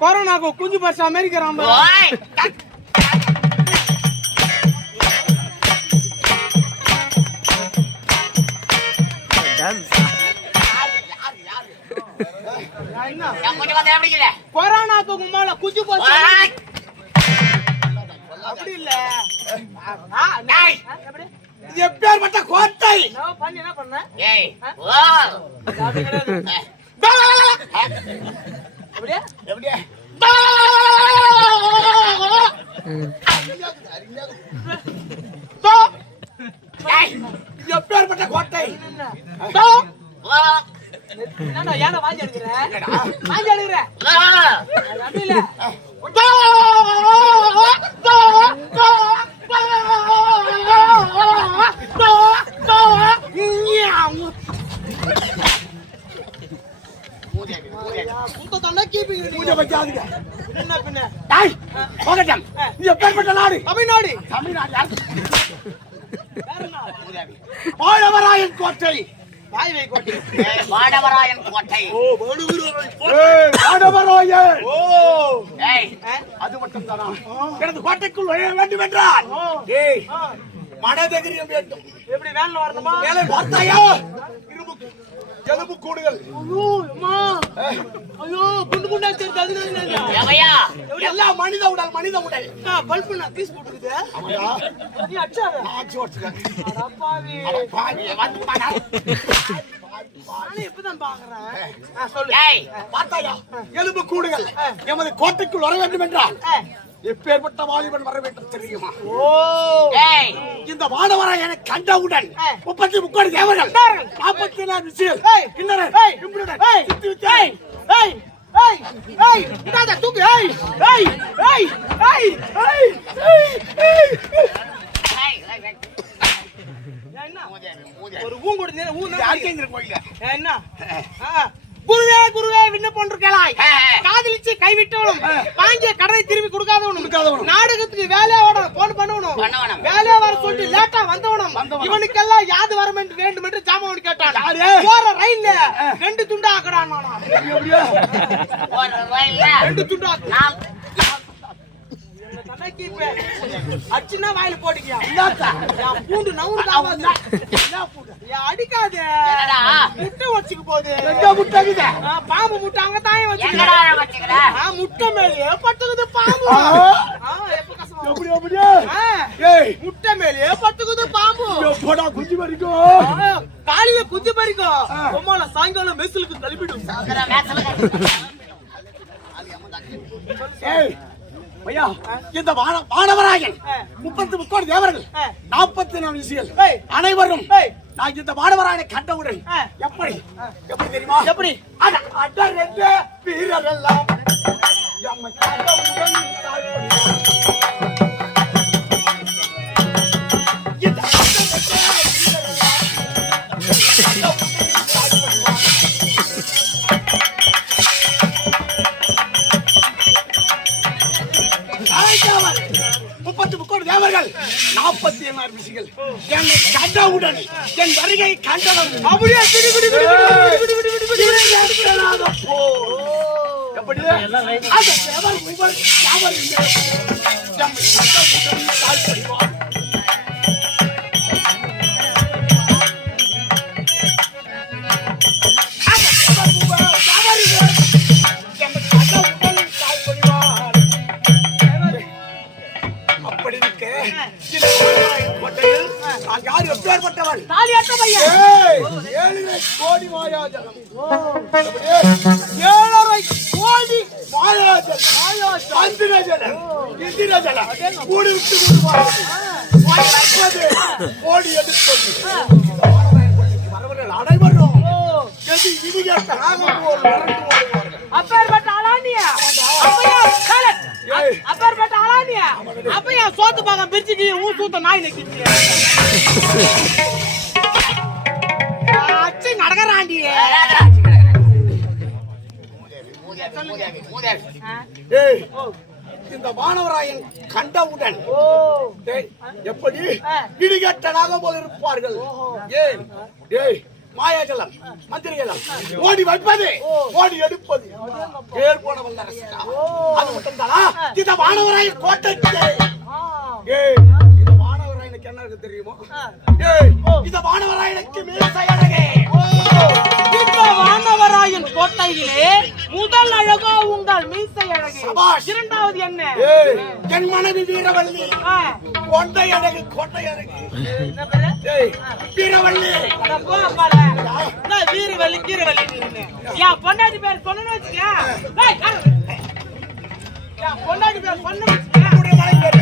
Corona को कुछ वर्ष अमेरिका कोरोना को कुछ எப்பேர்பட்ட கோட்டை நான் பண்ணி என்ன பண்ண ஏய் ஓ அப்படியே அப்படியே தோ ஏய் எப்பேர்பட்ட கோட்டை தோ என்னடா யானை வாங்கி எடுக்கற வாங்கி எடுக்கற அப்படி இல்ல தோ தோ தோ வாடவராயன் கோட்டை வாடவராயன் கோட்டை அது மட்டும் தானா எனது கோட்டைக்குள் நுழைய வேண்டும் என்றால் மனதைரியம் வேண்டும். எப்படி வேலை வரணுமா? வேலை பார்த்தாயா? எலும்பு கூடுகள். ஐயோ அம்மா ஐயோ குண்டு குண்டா தெரியுது. எல்லாம் மனித உடல் மனித உடல். பல்ப் நான் பீஸ் போட்டுக்குது. ஆமாடா நீ அச்சாத. நான் அச்சு வச்சிருக்கேன். அடப்பாவி அடப்பாவி வந்து பாடா. நான் இப்பதான் பாக்குறேன். சொல்லு. ஏய் பார்த்தாயா? எலும்பு கூடுகள் எமது கோட்டைக்குள் வர வேண்டும் என்றால் எப்பேற்பட்ட வாலிபன் வர வேண்டும் தெரியுமா? ஓ ஏய் இந்த வானவராயனை கண்டவுடன் 33 தேவர்கள் 44 விஷயம் கிண்ணற இம்முடன் ஏய் ஏய் ஏய் ஏய் இதாத தூக்கு ஏய் ஏய் ஏய் ஏய் ஏய் ஏய் என்ன ஒரு ஊன் கொடுத்தீங்க ஊன் அடிக்கிற கோயில என்ன குருவே குருவே விண்ணப்பம் கேளாய் காதலிச்சு கைவிட்டவனும் வாங்கிய கடனை திரும்பி கொடுக்காதவனும் நாடகத்துக்கு வேலையோட போன் பண்ணவனும் வேலையா வர சொல்லிட்டு லேட்டா வந்தவனும் இவனுக்கெல்லாம் யாது வர வேண்டும் என்று ஜாமவன் கேட்டான் போற ரயில்ல 2 துண்டா ஆக்கறான் ரெண்டு துண்டா அச்சுனா வாயில போட்டுக்கியா பூண்டு நவுறு அடிக்காது முட்டை வச்சுக்கு போகுது பாம்பு முட்டை அங்க தாயே வச்சுக்க முட்டை மேலேயே பத்துக்குது பாம்பு முட்டை மேலேயே பத்துக்குது பாம்பு குஞ்சு பறிக்கும் காலையில குஞ்சு பறிக்கும் உமால சாயங்காலம் மெஸ்ஸுக்கு தள்ளிவிடும் ஐயா இந்த வானவராயன் 33 தேவர்கள் 44 ரிஷிகள் அனைவரும் நான் இந்த வானவராயனை கண்டவுடன் எப்படி தெரியுமா எப்படி அடரென்ற வீரரெல்லாம் எம்மை கண்டவுடன் தேவர்கள் 44 ரிஷிகள் என்னை கண்டவுடன் என் வருகை கண்டதும் அப்படியே எப்படி அந்த தேவர் முவர் யாவர் நம்மை கண்டவுடன் தாழ்படிவார் கோடி மாயாஜலம் 7.5 கோடி மாயாஜலம் அந்திரஜலம் இந்திரஜலம் கூடி விட்டு கோடி எடுப்பது அனைவரும் அப்பேற்பட்ட ஆளானியா அப்பேற்பட்ட ஆளானியா அப்பையா சோத்து பாகம் பிரிச்சுக்கு ஊர் சூத்த நாய் நக்கிச்சு நடக்கிறாண்டியே இந்த வானவராயன் கண்டவுடன் எப்படி இடிகட்டனாக போல இருப்பார்கள் ஏன் மாயாஜலம் மந்திரிஜலம் ஓடி வைப்பது ஓடி எடுப்பது பேர் போன வல்லரசு அது மட்டும் தானா இந்த வானவராயன் கோட்டைக்கு இந்த வானவராயனுக்கு என்ன இருக்கு தெரியுமோ இந்த வானவராயனுக்கு மீசை அழகே இந்த வானவராயன் கோட்டையிலே முதல் அழகோ உங்கள் மீசை அழகே இரண்டாவது என்ன என் மனைவி வீரவள்ளி கோட்டை அழகு வீரவள்ளி வீரவள்ளி என் பொண்டாட்டி பேர் சொன்னு வச்சுக்க பொண்டாட்டி பேர் சொன்னு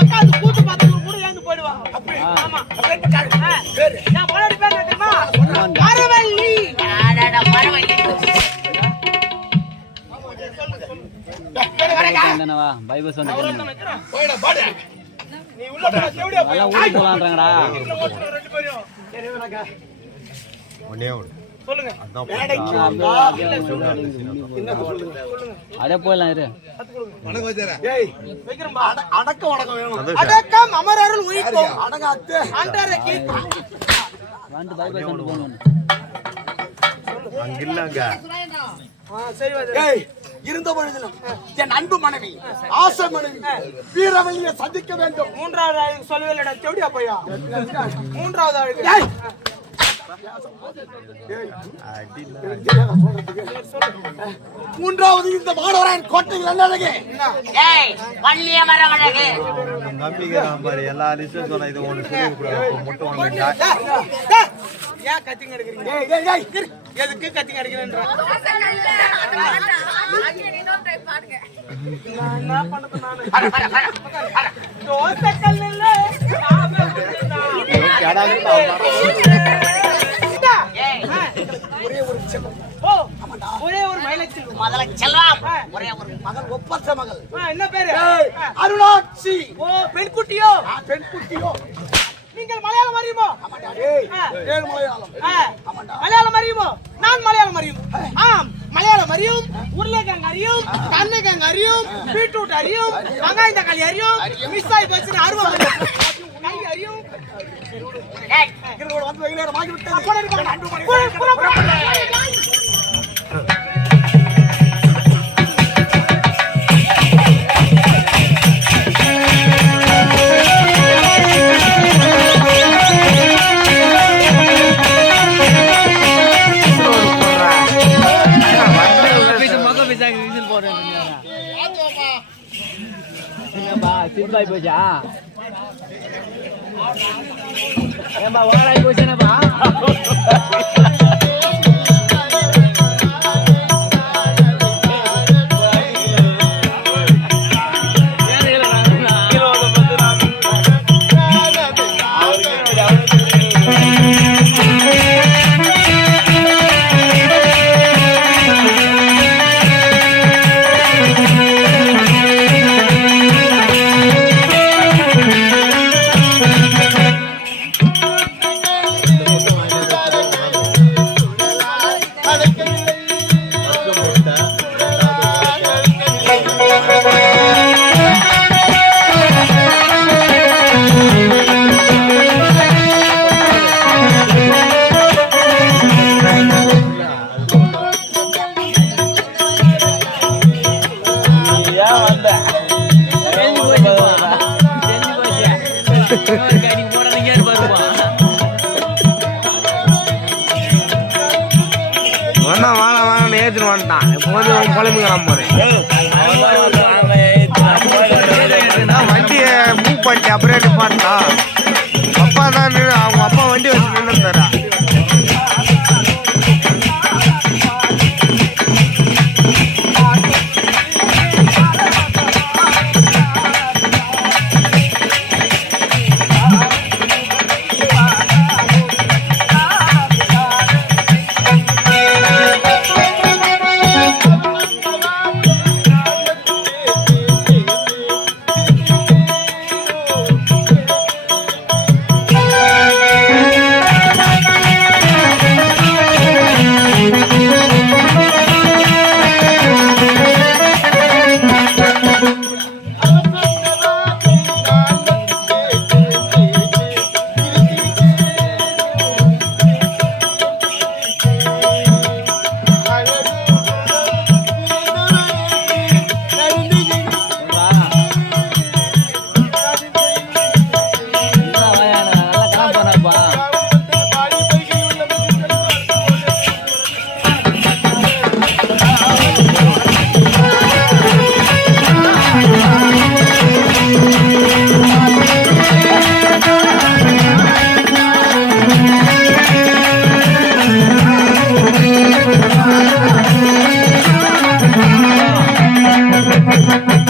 உட்காந்து கூத்து பார்த்து கூட ஏந்து போயிடுவாங்க ஆமா என் பொண்டாட்டி பேர் தெரியுமா மரவள்ளி பைபஸ் வந்து அடே போயிடலாம் இரு அடக்கம் அமரருள் உயிர்க்கும் அடங்காத்து ஆண்டாரை கீர்க்கும் வந்து பைபஸ் வந்து போகணும் இருந்த பொழுதிலும் என் அன்பு மனைவி ஆசை மனைவி வீரவள்ளியை சந்திக்க வேண்டும். மூன்றாவது ஆளுக்கு சொல்லவில்லை தேவடியா பையா மூன்றாவது ஆளுக்கு மூன்றாவது இந்த மாணவராயன் கோட்டையில் என்ன அழகு வள்ளிய மரம் அழகு எல்லா லிஸ்டும் சொன்ன இது ஒன்று சொல்லி ஏன் கத்திங்க எடுக்கிறீங்க எதுக்கு கத்திங்க எடுக்கிறேன்ற என்ன பண்ணது ஒரே ஒரு ஒரே ஒரு மகள் ஒப்பற்ற மகள் என்ன பேரு அருணாட்சி. ஓ பெண்குட்டியோ நீங்கள் மலையாளம் அறியுமோ ஏய், ஏழு மலையாளம். மலையாளம் அறியுமோ? நான் மலையாளம் அறியும். ஆம், மலையாளம் அறியும், உருளைக்கிழங்கு அறியும், கருணைக்கிழங்கு அறியும், பீட்ரூட் அறியும், வெங்காயம் தக்காளி அறியும், மிஸ்ஸாய் போச்சுன்னு அருவா அறியும், கை அறியும். டேய், இதோட வந்து வெகு நேரம் ஆகி விட்டது. அப்படி இருக்க அன்பு மணி என்னப்பா சிம்பிளாகி போச்சா? ஏன்பா ஓடாகி போச்சுனப்பா? ஏத்துன்னு வந்துட்டான் இப்போ குழம்புங்கிறான் பாரு வண்டியை மூவ் பண்ணிட்டு அப்புறம் பாட்டான்